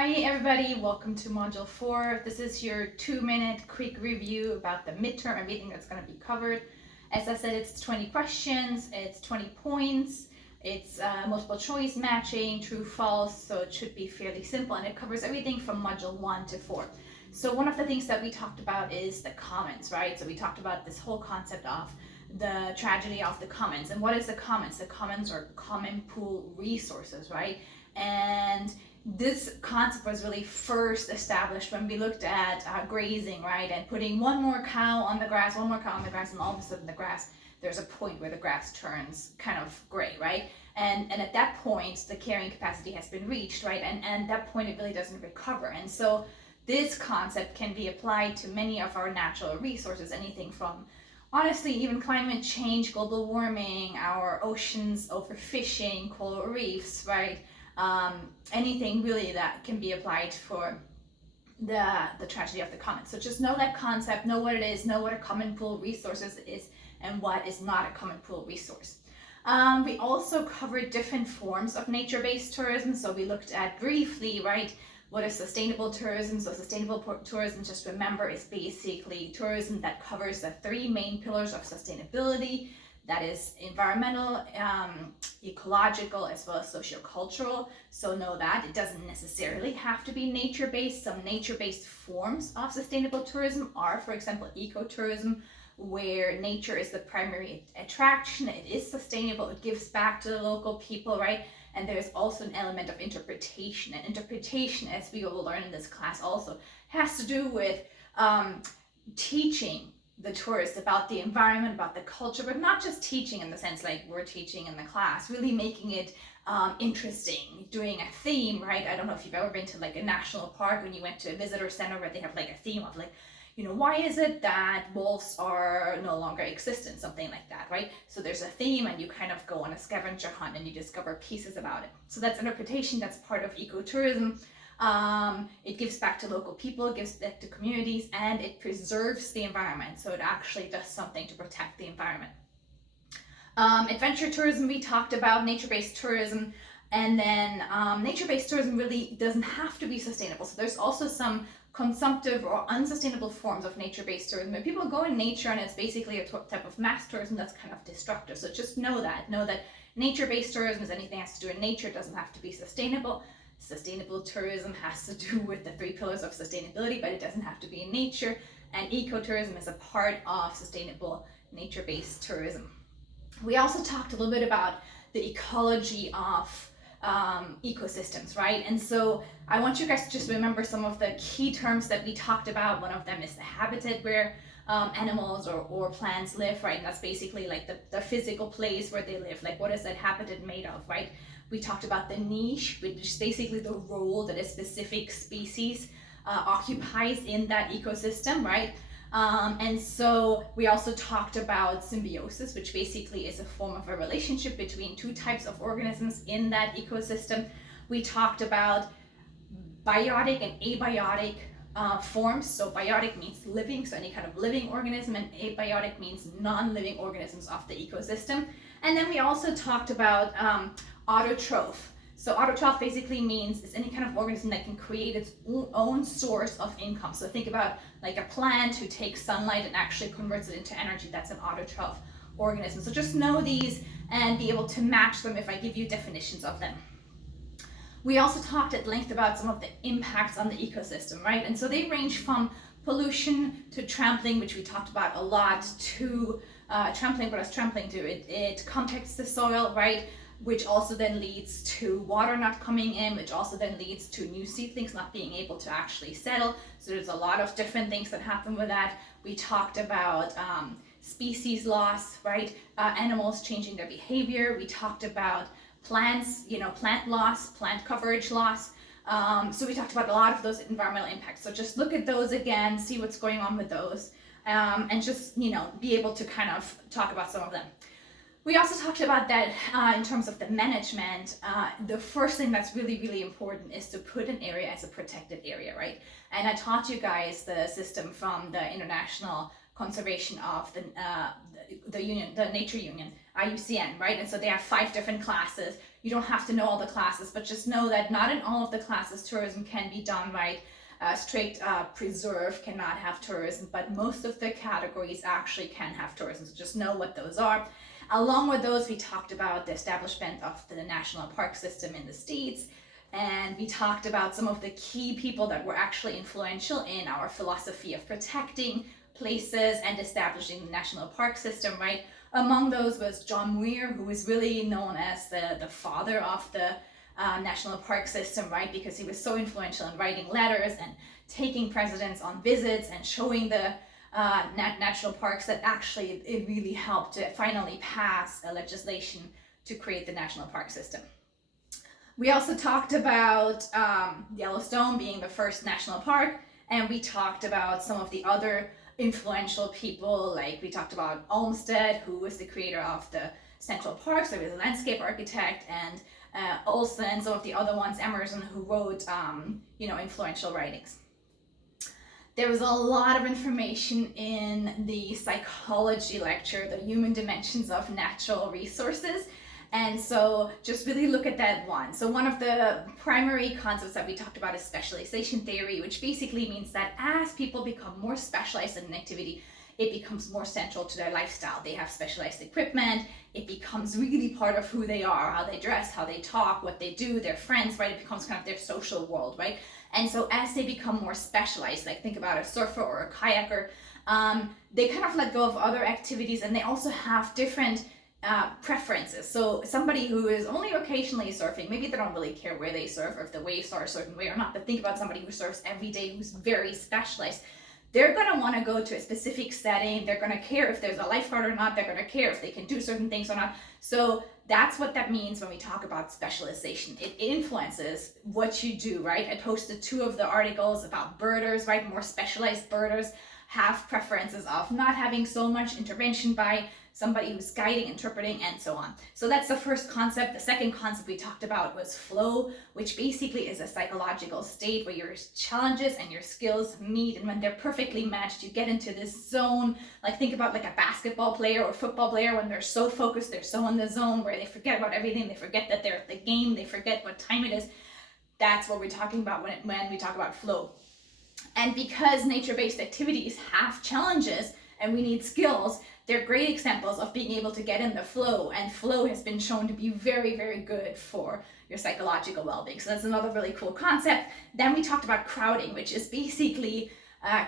Hi everybody, welcome to Module 4. This is your 2-minute quick review about the midterm, everything that's going to be covered. As I said, it's 20 questions, it's 20 points, it's multiple choice matching, true, false, so it should be fairly simple, and it covers everything from Module 1 to 4. So one of the things that we talked about is the commons, right? So we talked about this whole concept of the tragedy of the commons. And what is the commons? The commons are common pool resources, right? And this concept was really first established when we looked at grazing, right? And putting one more cow on the grass, and all of a sudden the grass, there's a point where the grass turns kind of gray, right? And at that point, the carrying capacity has been reached, right? And at that point, it really doesn't recover. And so this concept can be applied to many of our natural resources, anything from, honestly, even climate change, global warming, our oceans overfishing, coral reefs, right? Anything really that can be applied for the tragedy of the commons. So just know that concept, know what it is, know what a common pool resources is, and what is not a common pool resource. We also covered different forms of nature-based tourism. So we looked at briefly, right, what is sustainable tourism. So sustainable tourism, just remember, is basically tourism that covers the three main pillars of sustainability. That is environmental, ecological, as well as sociocultural. So know that it doesn't necessarily have to be nature-based. Some nature-based forms of sustainable tourism are, for example, ecotourism, where nature is the primary attraction. It is sustainable. It gives back to the local people, right? And there's also an element of interpretation. And interpretation, as we will learn in this class also, has to do with teaching the tourists about the environment, about the culture, but not just teaching in the sense like we're teaching in the class, really making it interesting, doing a theme, right? I don't know if you've ever been to like a national park when you went to a visitor center where they have like a theme of like, why is it that wolves are no longer existent, something like that, right? So there's a theme and you kind of go on a scavenger hunt and you discover pieces about it. So that's interpretation, that's part of ecotourism. It gives back to local people, it gives back to communities, and it preserves the environment. So it actually does something to protect the environment. Adventure tourism, we talked about, nature-based tourism, and then nature-based tourism really doesn't have to be sustainable. So there's also some consumptive or unsustainable forms of nature-based tourism. When people go in nature and it's basically a type of mass tourism that's kind of destructive. So just know that nature-based tourism is anything that has to do in nature. It doesn't have to be sustainable. Sustainable tourism has to do with the three pillars of sustainability, but it doesn't have to be in nature. And ecotourism is a part of sustainable nature-based tourism. We also talked a little bit about the ecology of ecosystems, right? And so I want you guys to just remember some of the key terms that we talked about. One of them is the habitat where animals or plants live, right? And that's basically like the physical place where they live. Like, what is that habitat made of, right? We talked about the niche, which is basically the role that a specific species occupies in that ecosystem, right? And so we also talked about symbiosis, which basically is a form of a relationship between two types of organisms in that ecosystem. We talked about biotic and abiotic forms. So biotic means living, so any kind of living organism, and abiotic means non-living organisms of the ecosystem. And then we also talked about autotroph. So autotroph basically means it's any kind of organism that can create its own source of income. So think about like a plant who takes sunlight and actually converts it into energy. That's an autotroph organism. So just know these and be able to match them if I give you definitions of them. We also talked at length about some of the impacts on the ecosystem, right? And so they range from pollution to trampling, which we talked about a lot, to trampling. What does trampling do? It compacts the soil, right? Which also then leads to water not coming in, which also then leads to new seedlings not being able to actually settle. So there's a lot of different things that happen with that. We talked about species loss, right? Animals changing their behavior. We talked about plants, plant loss, plant coverage loss. So we talked about a lot of those environmental impacts. So just look at those again, see what's going on with those, and just, be able to kind of talk about some of them. We also talked about that in terms of the management. The first thing that's really, really important is to put an area as a protected area, right? And I taught you guys the system from the International Conservation of the Nature Union, IUCN, right? And so they have 5 different classes. You don't have to know all the classes, but just know that not in all of the classes tourism can be done right. Strict preserve cannot have tourism, but most of the categories actually can have tourism. So just know what those are. Along with those, we talked about the establishment of the national park system in the States, and we talked about some of the key people that were actually influential in our philosophy of protecting places and establishing the national park system, right? Among those was John Muir, who is really known as the father of the national park system, right? Because he was so influential in writing letters and taking presidents on visits and showing the national parks that actually it really helped to finally pass a legislation to create the national park system. We also talked about Yellowstone being the first national park, and we talked about some of the other influential people, like we talked about Olmsted, who was the creator of the Central Park, so he was a landscape architect, and Olson, some of the other ones, Emerson, who wrote influential writings. There was a lot of information in the psychology lecture, the human dimensions of natural resources. And so just really look at that one. So one of the primary concepts that we talked about is specialization theory, which basically means that as people become more specialized in an activity, it becomes more central to their lifestyle. They have specialized equipment. It becomes really part of who they are, how they dress, how they talk, what they do, their friends, right? It becomes kind of their social world, right? And so as they become more specialized, like think about a surfer or a kayaker, they kind of let go of other activities, and they also have different preferences. So somebody who is only occasionally surfing, maybe they don't really care where they surf or if the waves are a certain way or not, but think about somebody who surfs every day who's very specialized. They're going to want to go to a specific setting. They're going to care if there's a lifeguard or not. They're going to care if they can do certain things or not. So that's what that means when we talk about specialization. It influences what you do, right? I posted 2 of the articles about birders, right? More specialized birders have preferences of not having so much intervention by somebody who's guiding, interpreting, and so on. So that's the first concept. The second concept we talked about was flow, which basically is a psychological state where your challenges and your skills meet, and when they're perfectly matched, you get into this zone. Like think about like a basketball player or football player when they're so focused, they're so in the zone where they forget about everything, they forget that they're at the game, they forget what time it is. That's what we're talking about when we talk about flow. And because nature-based activities have challenges and we need skills, they're great examples of being able to get in the flow, and flow has been shown to be very, very good for your psychological well-being. So that's another really cool concept. Then we talked about crowding, which is basically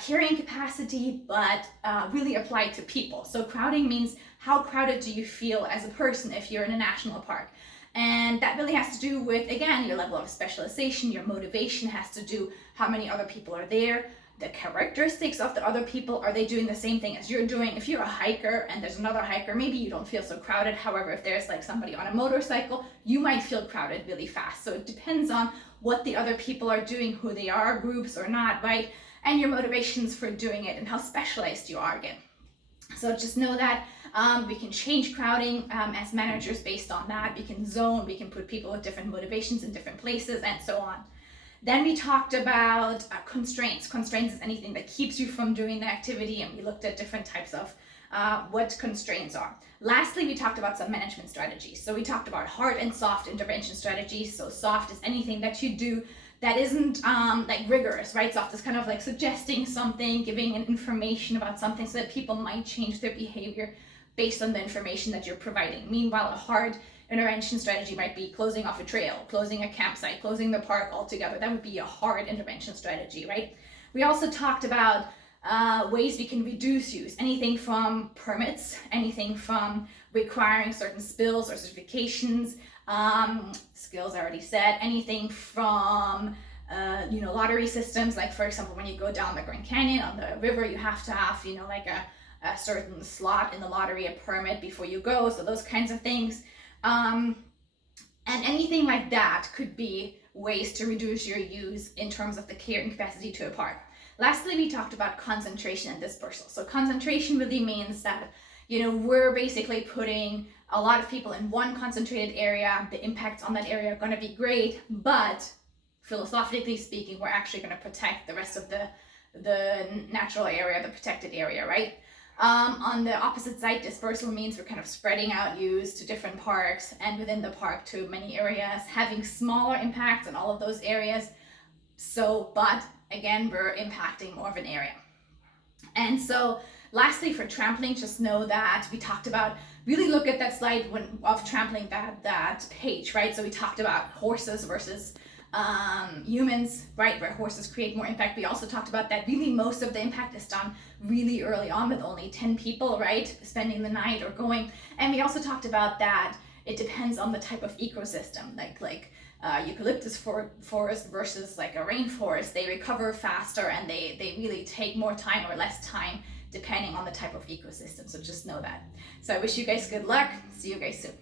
carrying capacity, but really applied to people. So crowding means how crowded do you feel as a person if you're in a national park? And that really has to do with, again, your level of specialization, your motivation has to do how many other people are there, the characteristics of the other people, are they doing the same thing as you're doing? If you're a hiker and there's another hiker, maybe you don't feel so crowded. However, if there's like somebody on a motorcycle, you might feel crowded really fast. So it depends on what the other people are doing, who they are, groups or not, right? And your motivations for doing it and how specialized you are again. So just know that we can change crowding as managers based on that. We can zone, we can put people with different motivations in different places and so on. Then we talked about constraints. Constraints is anything that keeps you from doing the activity, and we looked at different types of what constraints are. Lastly, we talked about some management strategies. So we talked about hard and soft intervention strategies. So soft is anything that you do that isn't like rigorous, right? Soft is kind of like suggesting something, giving an information about something so that people might change their behavior based on the information that you're providing. Meanwhile, a hard intervention strategy might be closing off a trail, closing a campsite, closing the park altogether. That would be a hard intervention strategy, right? We also talked about ways we can reduce use, anything from permits, anything from requiring certain skills or certifications, skills I already said, anything from lottery systems, like for example, when you go down the Grand Canyon on the river, you have to have, like a certain slot in the lottery, a permit before you go, so those kinds of things. And anything like that could be ways to reduce your use in terms of the carrying capacity to a park. Lastly, we talked about concentration and dispersal. So concentration really means that, we're basically putting a lot of people in one concentrated area. The impacts on that area are going to be great, but philosophically speaking, we're actually going to protect the rest of the natural area, the protected area, right? On the opposite side, dispersal means we're kind of spreading out use to different parks and within the park to many areas, having smaller impacts in all of those areas. So, but again, we're impacting more of an area. And so lastly, for trampling, just know that we talked about, really look at that slide of trampling, that page, right? So we talked about horses versus humans, right, where horses create more impact. We also talked about that really most of the impact is done really early on with only 10 people, right, spending the night or going. And we also talked about that it depends on the type of ecosystem, like eucalyptus forest versus like a rainforest. They recover faster and they really take more time or less time depending on the type of ecosystem. So just know that. So I wish you guys good luck. See you guys soon.